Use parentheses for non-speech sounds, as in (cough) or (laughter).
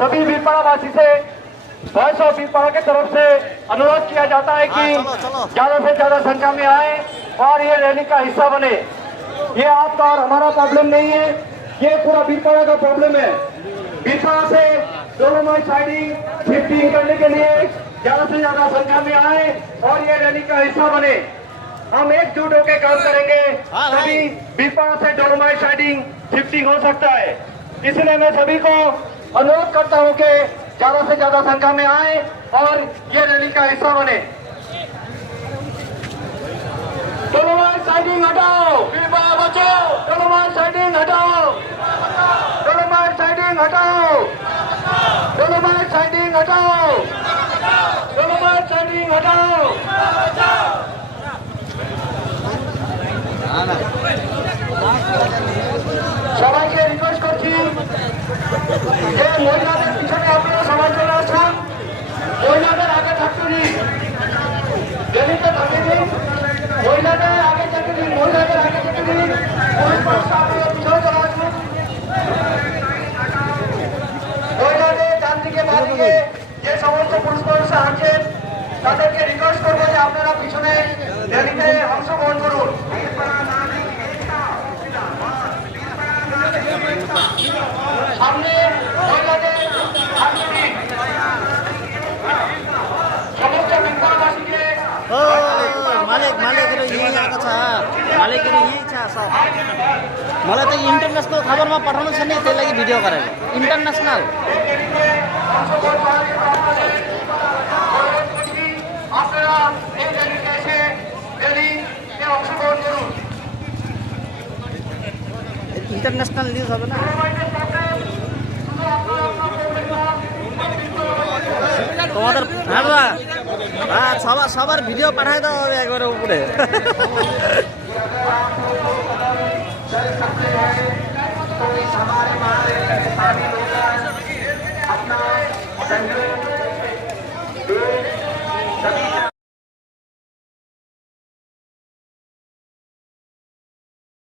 सभी बीरपाड़ा वासी से वॉइस ऑफ़ बीरपाड़ा की तरफ़ से अनुरोध किया जाता है कि हाँ। ज़्यादा से ज़्यादा संख्या में आए और ये रैली का हिस्सा बने। ये आपका और हमारा प्रॉब्लम नहीं है ये पूरा बीरपाड़ा का प्रॉब्लम है। बीरपाड़ा से डोलोमाइट साइडिंग शिफ्टिंग करने के लिए ज़्यादा से ज़्यादा संख्या में आए और ये रैली का हिस्सा बने। हम एकजुट होकर काम करेंगे हाँ, तभी बीरपाड़ा से डोलोमाइट साइडिंग शिफ्टिंग हो सकता है। इसलिए मैं सभी को अनुरोध करता हूँ कि ज़्यादा से ज़्यादा संख्या में आए और ये रैली का हिस्सा बने। डोलोमाइट साइडिंग हटाओ। बचाओ डोलोमाइट साइडिंग हटाओ। डोलोमाइट साइडिंग हटाओ। डोलोमाइट साइडिंग हटाओ। যে সমস্ত পুরুষ মানুষ আছেন তাদেরকে রিকোয়েস্ট করবো যে আপনারা পিছনে ডেলিতে অংশগ্রহণ করুন সামনে মহিলাদের হাতে দিন সমস্ত বিদ্যাবাসীকে ओ मालिक मालिकहरू यहीँ आएको छ मालिकहरू यहीँ छ सब मलाई त इन्टरनेसनल खबरमा पठाउनु छ नि त्यही लागि भिडियो गरेर इन्टरनेसनल ইন্টারন্যাশনাল নিউজ হবে না? তোমাদের হ্যাঁ, হ্যাঁ।, হ্যাঁ সবার সবার ভিডিও পাঠাই দেওয়া হবে একবারে উপরে। আপনার (laughs)